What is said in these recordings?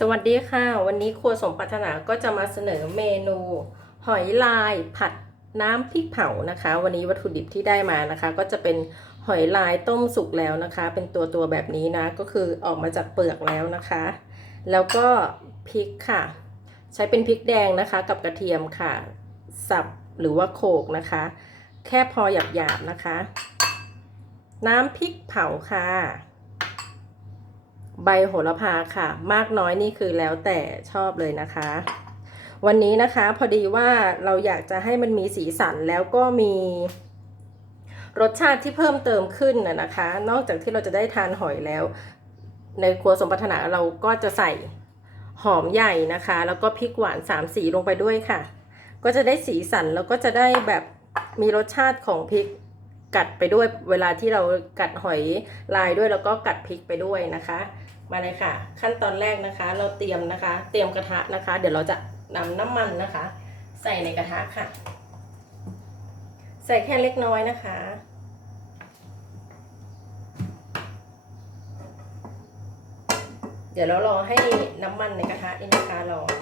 สวัสดีค่ะ วันนี้ครัวสมปรารถนาก็จะมาเสนอเมนู หอยลายผัดน้ำพริกเผานะคะ วันนี้วัตถุดิบที่ได้มานะคะ ก็จะเป็นหอยลายต้มสุกแล้วนะคะ เป็นตัวตัวแบบนี้นะ ก็คือออกมาจากเปลือกแล้วนะคะ แล้วก็พริกค่ะ ใช้เป็นพริกแดงนะคะ กับกระเทียมค่ะ สับหรือว่าโขกนะคะ แค่พอหยาบๆนะคะ น้ำพริกเผาค่ะ ใบโหระพาค่ะ มากน้อยนี่คือแล้วแต่ชอบเลยนะคะ วันนี้นะคะพอดีว่าเราอยากจะให้มันมีสีสันแล้วก็มีรสชาติที่เพิ่มเติมขึ้นนะนะคะ นอกจากที่เราจะได้ทานหอยแล้ว ในครัวสมปรารถนาเราก็จะใส่หอมใหญ่นะคะ แล้วก็พริกหวานสามสีลงไปด้วยค่ะ ก็จะได้สีสันแล้วก็จะได้แบบมีรสชาติของพริกกัดไปด้วยเวลาที่เรากัดหอยลายด้วยแล้วก็กัดพริกไปด้วยนะคะ มาเลยค่ะ ขั้นตอนแรกนะคะ เราเตรียมนะคะ เตรียมกระทะนะคะ เดี๋ยวเราจะนำน้ำมันนะคะ ใส่ในกระทะค่ะ ใส่แค่เล็กน้อยนะคะเดี๋ยวเรารอให้น้ำมันในกระทะนี่นะคะร้อน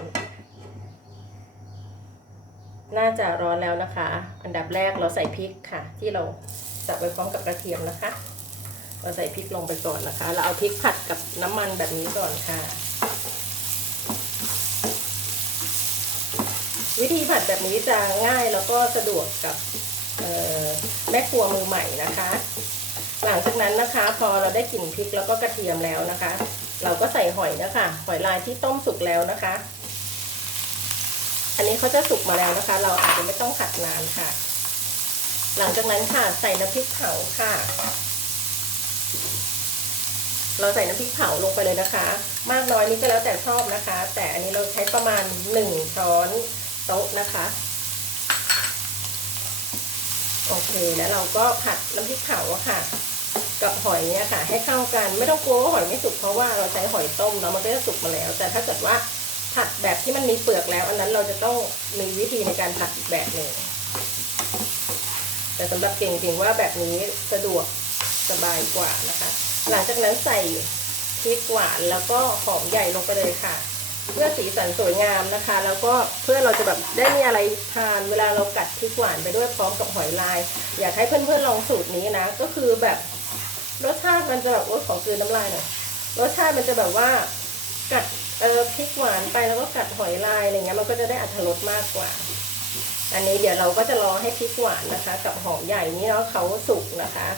น่าจะร้อนแล้วนะคะ อันดับแรกเราใส่พริกค่ะ ที่เราสับไว้พร้อมกับกระเทียมนะคะ เราใส่พริกลงไปก่อนนะคะ เราเอาพริกผัดกับน้ำมันแบบนี้ก่อนค่ะ วิธีผัดแบบนี้จะง่ายแล้วก็สะดวกกับแม่ครัวมือใหม่นะคะ หลังจากนั้นนะคะ พอเราได้กลิ่นพริกแล้วก็กระเทียมแล้วนะคะ เราก็ใส่หอยนะคะหอยลายที่ต้มสุกแล้วนะคะ อันนี้เขาจะสุกมาแล้วนะคะ เราอาจจะไม่ต้องผัดนานค่ะ หลังจากนั้นค่ะใส่น้ำพริกเผาค่ะ เราใส่น้ำพริกเผาลงไปเลยนะคะ มากน้อยนี่ก็แล้วแต่ชอบนะคะ แต่อันนี้เราใช้ประมาณหนึ่งช้อนโต๊ะนะคะ โอเคแล้วเราก็ผัดน้ำพริกเผาะค่ะ กับหอยเนี่ยค่ะ ให้เข้ากันไม่ต้องกลัวว่าหอยไม่สุกเพราะว่าเราใช้หอยต้มเนาะมันก็จะสุกมาแล้ว แต่ถ้าเกิดว่าผัดแบบที่มันมีเปลือกแล้ว อันนั้นเราจะต้องมีวิธีในการผัดอีกแบบหนึ่งแต่สำหรับเก่งจริงว่าแบบนี้สะดวก สบายกว่านะคะ หลังจากนั้นใส่พริกหวานแล้วก็หอมใหญ่ลงไปเลยค่ะ เพื่อสีสันสวยงามนะคะ แล้วก็เพื่อเราจะแบบได้มีอะไรทานเวลาเรากัดพริกหวานไปด้วยพร้อมกับหอยลาย อยากให้เพื่อนๆลองสูตรนี้นะ ก็คือแบบรสชาติมันจะแบบโอ้ขอคืนน้ำลายหน่อยรสชาติมันจะแบบว่ากัดเออพริกหวานไปแล้วก็กัดหอยลายอะไรเงี้ยมันก็จะได้อัตรสมากกว่า อันนี้เดี๋ยวเราก็จะรอให้พริกหวานนะคะ กับหอมใหญ่นี้เนาะเขาสุกนะคะ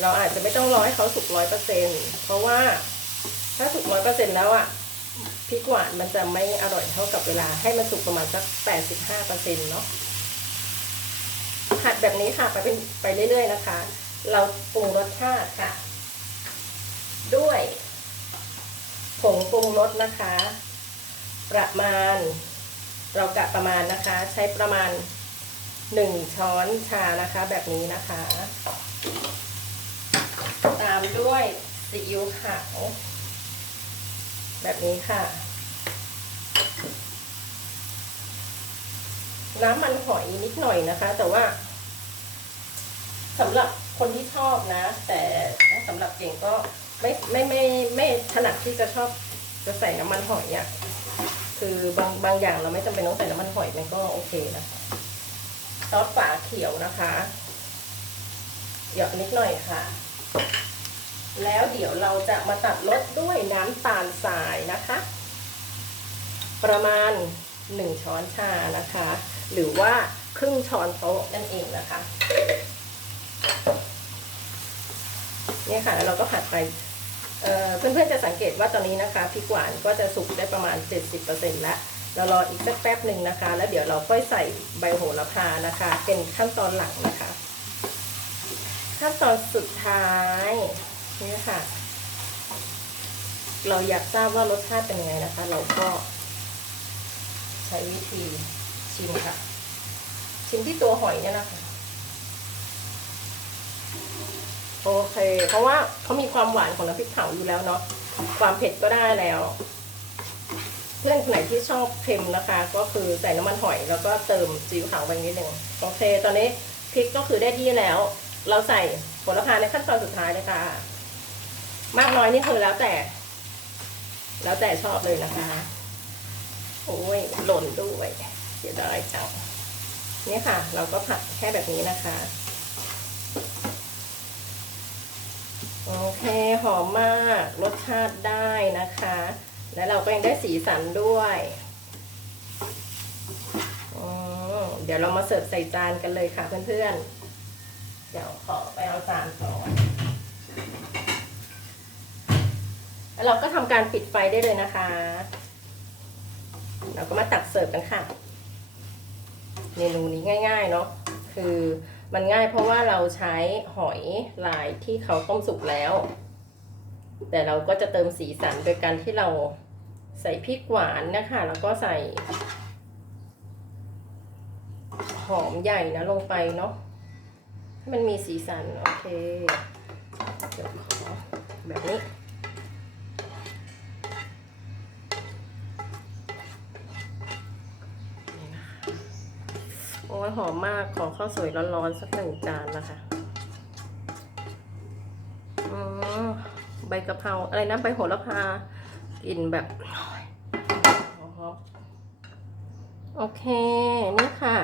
เราอาจจะไม่ต้องรอให้เขาสุกร้อยเปอร์เซ็นเพราะว่าถ้าสุกร้อยเปอร์เซ็นแล้วอะพริกหวานมันจะไม่อร่อยเท่ากับเวลาให้มันสุกประมาณสักแปดสิบห้าเปอร์เซ็นเนาะผัดแบบนี้ค่ะไปเป็นไปเรื่อยๆนะคะ เราปรุงรสชาติค่ะ ด้วยผงปรุงรสนะคะ ประมาณ เรากะประมาณนะคะ ใช้ประมาณหนึ่งช้อนชานะคะ แบบนี้นะคะ ตามด้วยซีอิ๊วขาวแบบนี้ค่ะ น้ำมันหอยนิดหน่อยนะคะ แต่ว่าสำหรับคนที่ชอบนะ แต่สำหรับเก่งก็ไม่ไม่ไม่ไม่ถนัดที่จะชอบจะใส่น้ำมันหอยอะ่ะคือบางบางอย่างเราไม่จำเป็นต้องใส่น้ำมันหอยมันก็โอเคนะคะซอสฝาเขียวนะคะ หยอกนิดหน่อยค่ะ แล้วเดี๋ยวเราจะมาตัดรสด้วยน้ำตาลทรายนะคะ ประมาณหนึ่งช้อนชานะคะ หรือว่าครึ่งช้อนโต๊ะนั่นเองนะคะเนี่ยค่ะแล้วเราก็ผัดไปเเพื่อนๆจะสังเกตว่าตอนนี้นะคะพริกหวานก็จะสุกได้ประมาณ 70%แล้วเรารออีกสักแป๊บหนึ่งนะคะ แล้วเดี๋ยวเราค่อยใส่ใบโหระพานะคะ เป็นขั้นตอนหลังนะคะ ขั้นตอนสุดท้าย นี่ค่ะ เราอยากทราบว่ารสชาติเป็นยังไงนะคะ เราก็ใช้วิธีชิมค่ะ ชิมที่ตัวหอยเนี่ยนะคะโอเค เพราะว่าเขามีความหวานของน้ำพริกเผาอยู่แล้วเนาะความเผ็ดก็ได้แล้ว เพื่อนคนไหนที่ชอบเค็มนะคะ ก็คือใส่น้ำมันหอยแล้วก็เติมซีอิ๊วขาวไปนิดนึงโอเค ตอนนี้พริกก็คือได้ที่แล้ว เราใส่โหระพาในขั้นตอนสุดท้ายเลยค่ะ มากน้อยนี่คือแล้วแต่ แล้วแต่ชอบเลยนะคะ โอ้ยหล่นด้วยเสียดายจังนี่ค่ะ เราก็ผัดแค่แบบนี้นะคะ โอเคหอมมากรสชาติได้นะคะ แล้วเราก็ยังได้สีสันด้วยเดี๋ยวเรามาเสิร์ฟใส่จานกันเลยค่ะเพื่อนๆ เดี๋ยวขอไปเอาจานก่อนแล้ว เราก็ทำการปิดไฟได้เลยนะคะ เราก็มาตักเสิร์ฟกันค่ะ เมนูนี้ง่าย ๆ เนาะคือมันง่ายเพราะว่าเราใช้หอยลายที่เขาต้มสุกแล้ว แต่เราก็จะเติมสีสันโดยการที่เราใส่พริกหวานนะคะ แล้วก็ใส่ หอมใหญ่นะลงไปเนาะให้มันมีสีสัน โอเค เดี๋ยวขอแบบนี้ โอ้ยหอมมากขอข้าวสวยร้อนๆสักหนึ่งจานนะคะอืมใบกะเพราอะไรนะใบโหระพากลิ่นแบบหอมโอเค นี่ค่ะ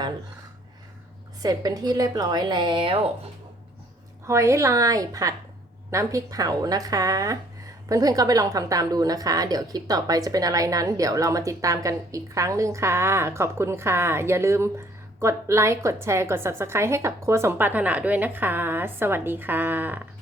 เสร็จเป็นที่เรียบร้อยแล้วหอยลายผัดน้ำพริกเผานะคะ เพื่อนๆก็ไปลองทำตามดูนะคะ เดี๋ยวคลิปต่อไปจะเป็นอะไรนั้น เดี๋ยวเรามาติดตามกันอีกครั้งหนึ่งค่ะ ขอบคุณค่ะ อย่าลืม กดไลค์ กดแชร์ กด Subscribe ให้กับครัวสมปรารถนาด้วยนะคะ สวัสดีค่ะ